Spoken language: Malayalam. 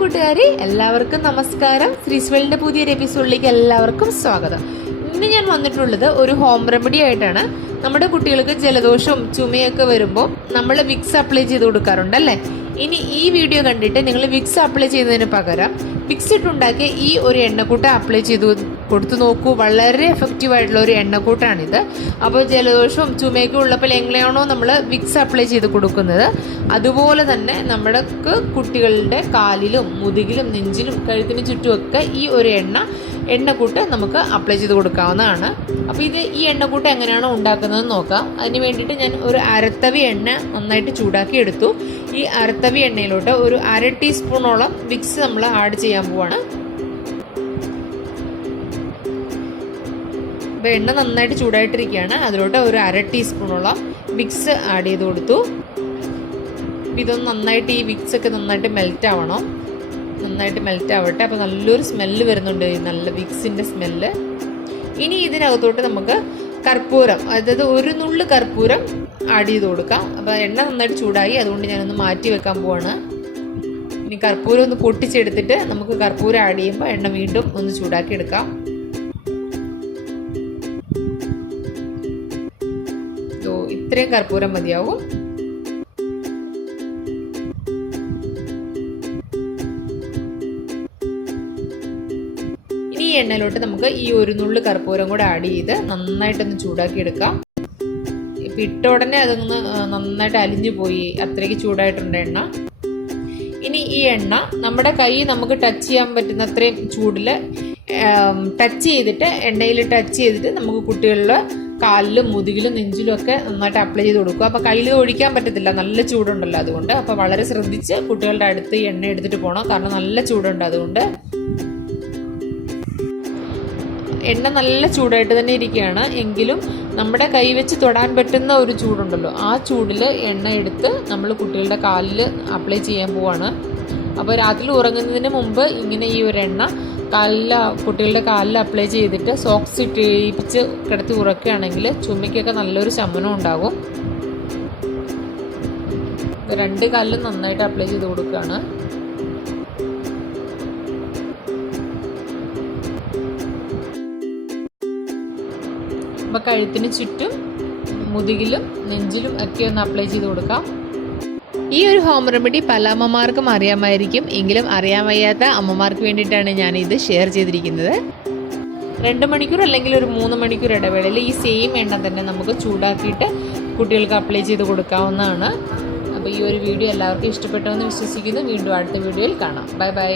കൂട്ടുകാരെ, എല്ലാവർക്കും നമസ്കാരം. ശ്രീസ്വലിന്റെ പുതിയൊരു എപ്പിസോഡിലേക്ക് എല്ലാവർക്കും സ്വാഗതം. ഇന്ന് ഞാൻ വന്നിട്ടുള്ളത് ഒരു ഹോം റെമഡി ആയിട്ടാണ്. നമ്മുടെ കുട്ടികൾക്ക് ജലദോഷവും ചുമയൊക്കെ വരുമ്പോൾ നമ്മൾ വിക്സ് അപ്ലൈ ചെയ്ത് കൊടുക്കാറുണ്ടല്ലേ. ഇനി ഈ വീഡിയോ കണ്ടിട്ട് നിങ്ങൾ വിക്സ് അപ്ലൈ ചെയ്യുന്നതിന് പകരം വിക്സ് ഇട്ടുണ്ടാക്കിയ ഈ ഒരു എണ്ണക്കൂട്ട് അപ്ലൈ ചെയ്ത് കൊടുത്തു നോക്കൂ. വളരെ എഫക്റ്റീവ് ആയിട്ടുള്ള ഒരു എണ്ണക്കൂട്ടാണിത്. അപ്പോൾ ജലദോഷവും ചുമയൊക്കെ ഉള്ളപ്പോൾ എങ്ങനെയാണോ നമ്മൾ വിക്സ് അപ്ലൈ ചെയ്ത് കൊടുക്കുന്നത്, അതുപോലെ തന്നെ നമ്മുടെ കുട്ടികളുടെ കാലിലും മുതുകിലും നെഞ്ചിലും കഴുത്തിന് ചുറ്റുമൊക്കെ ഈ ഒരു എണ്ണക്കൂട്ട് നമുക്ക് അപ്ലൈ ചെയ്ത് കൊടുക്കാവുന്നതാണ്. അപ്പോൾ ഈ എണ്ണക്കൂട്ട് എങ്ങനെയാണോ ഉണ്ടാക്കുന്നതെന്ന് നോക്കാം. അതിന് വേണ്ടിയിട്ട് ഞാൻ ഒരു അരത്തവി എണ്ണ നന്നായിട്ട് ചൂടാക്കി എടുത്തു. ഈ അരത്തവി എണ്ണയിലോട്ട് ഒരു 1/2 ടീസ്പൂണോളം വിക്സ് നമ്മൾ ആഡ് ചെയ്യാൻ പോവാണ്. അപ്പോൾ എണ്ണ നന്നായിട്ട് ചൂടായിട്ടിരിക്കുകയാണ്. അതിലോട്ട് ഒരു 1/2 ടീസ്പൂണോളം വിക്സ് ആഡ് ചെയ്ത് കൊടുത്തു. ഇതൊന്ന് നന്നായിട്ട് ഈ വിക്സ് ഒക്കെ നന്നായിട്ട് മെൽറ്റ് ആവണം. നന്നായിട്ട് മെൽറ്റ് ആവട്ടെ. അപ്പോൾ നല്ലൊരു സ്മെല്ല് വരുന്നുണ്ട്, നല്ല വിക്സിൻ്റെ സ്മെല്ല്. ഇനി ഇതിനകത്തോട്ട് നമുക്ക് കർപ്പൂരം, അതായത് ഒരു നുള്ളു കർപ്പൂരം ആഡ് ചെയ്ത് കൊടുക്കാം. അപ്പോൾ എണ്ണ നന്നായിട്ട് ചൂടായി, അതുകൊണ്ട് ഞാനൊന്ന് മാറ്റി വെക്കാൻ പോവാണ്. ഇനി കർപ്പൂരം ഒന്ന് പൊട്ടിച്ചെടുത്തിട്ട് നമുക്ക് കർപ്പൂരം ആഡ് ചെയ്യുമ്പോൾ എണ്ണ വീണ്ടും ഒന്ന് ചൂടാക്കി എടുക്കാം. ഇത്രയും കർപ്പൂരം മതിയാവും. ഈ എണ്ണയിലോട്ട് നമുക്ക് ഈ ഒരു നുള്ളു കർപ്പൂരം കൂടെ ആഡ് ചെയ്ത് നന്നായിട്ടൊന്ന് ചൂടാക്കി എടുക്കാം. ഇപ്പം ഇട്ട ഉടനെ അതൊന്ന് നന്നായിട്ട് അലിഞ്ഞു പോയി, അത്രയ്ക്ക് ചൂടായിട്ടുണ്ട് എണ്ണ. ഇനി ഈ എണ്ണ നമ്മുടെ കൈ നമുക്ക് ടച്ച് ചെയ്യാൻ പറ്റുന്ന അത്രയും ചൂടിൽ ടച്ച് ചെയ്തിട്ട്, എണ്ണയിൽ ടച്ച് ചെയ്തിട്ട് നമുക്ക് കുട്ടികളുടെ കാലിലും മുതുകിലും നെഞ്ചിലും ഒക്കെ നന്നായിട്ട് അപ്ലൈ ചെയ്ത് കൊടുക്കുക. അപ്പോൾ കയ്യിൽ ഒഴിക്കാൻ പറ്റത്തില്ല, നല്ല ചൂടുണ്ടല്ലോ. അതുകൊണ്ട് അപ്പോൾ വളരെ ശ്രദ്ധിച്ച് കുട്ടികളുടെ അടുത്ത് ഈ എണ്ണ എടുത്തിട്ട് പോകണം, കാരണം നല്ല ചൂടുണ്ട്. അതുകൊണ്ട് എണ്ണ നല്ല ചൂടായിട്ട് തന്നെ ഇരിക്കുകയാണ്. എങ്കിലും നമ്മുടെ കൈ വെച്ച് തൊടാൻ പറ്റുന്ന ഒരു ചൂടുണ്ടല്ലോ, ആ ചൂടിൽ എണ്ണ എടുത്ത് നമ്മൾ കുട്ടികളുടെ കാലിൽ അപ്ലൈ ചെയ്യാൻ പോവാണ്. അപ്പോൾ രാത്രി ഉറങ്ങുന്നതിന് മുമ്പ് ഇങ്ങനെ ഈ ഒരു എണ്ണ കുട്ടികളുടെ കാലിൽ അപ്ലൈ ചെയ്തിട്ട് സോക്സ് ഇട്ടിപ്പിച്ച് കിടത്തി ഉറക്കുകയാണെങ്കിൽ ചുമയ്ക്കൊക്കെ നല്ലൊരു ശമനം ഉണ്ടാകും. 2 കാലിലും നന്നായിട്ട് അപ്ലൈ ചെയ്ത് കൊടുക്കുകയാണ്. അപ്പോൾ കഴുത്തിന് ചുറ്റും മുതുകിലും നെഞ്ചിലും ഒക്കെ ഒന്ന് അപ്ലൈ ചെയ്ത് കൊടുക്കാം. ഈ ഒരു ഹോം റെമഡി പല അമ്മമാർക്കും അറിയാമായിരിക്കും. എങ്കിലും അറിയാൻ വയ്യാത്ത അമ്മമാർക്ക് വേണ്ടിയിട്ടാണ് ഞാനിത് ഷെയർ ചെയ്തിരിക്കുന്നത്. 2 മണിക്കൂർ അല്ലെങ്കിൽ ഒരു 3 മണിക്കൂർ ഇടവേളയിൽ ഈ സെയിം എണ്ണ തന്നെ നമുക്ക് ചൂടാക്കിയിട്ട് കുട്ടികൾക്ക് അപ്ലൈ ചെയ്ത് കൊടുക്കാവുന്നതാണ്. അപ്പോൾ ഈ ഒരു വീഡിയോ എല്ലാവർക്കും ഇഷ്ടപ്പെട്ടു എന്ന് വിശ്വസിക്കുന്നു. വീണ്ടും അടുത്ത വീഡിയോയിൽ കാണാം. Bye bye.